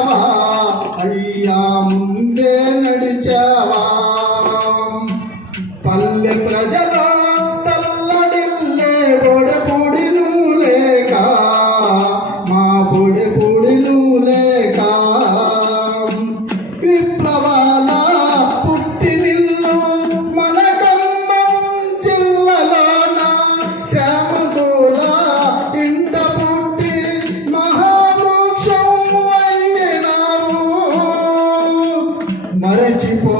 ಮಹಾ tipo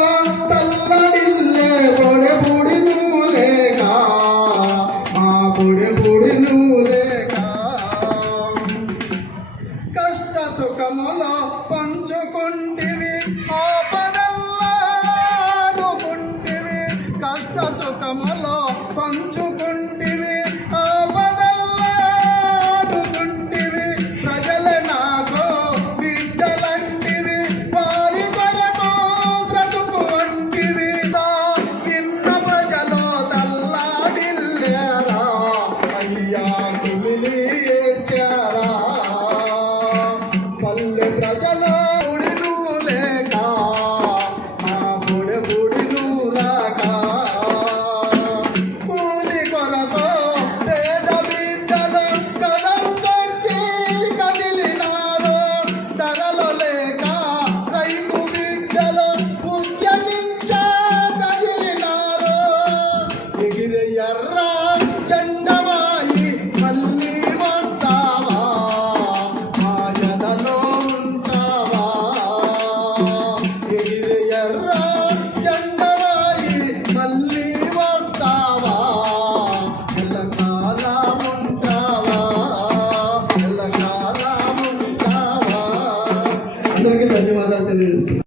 广州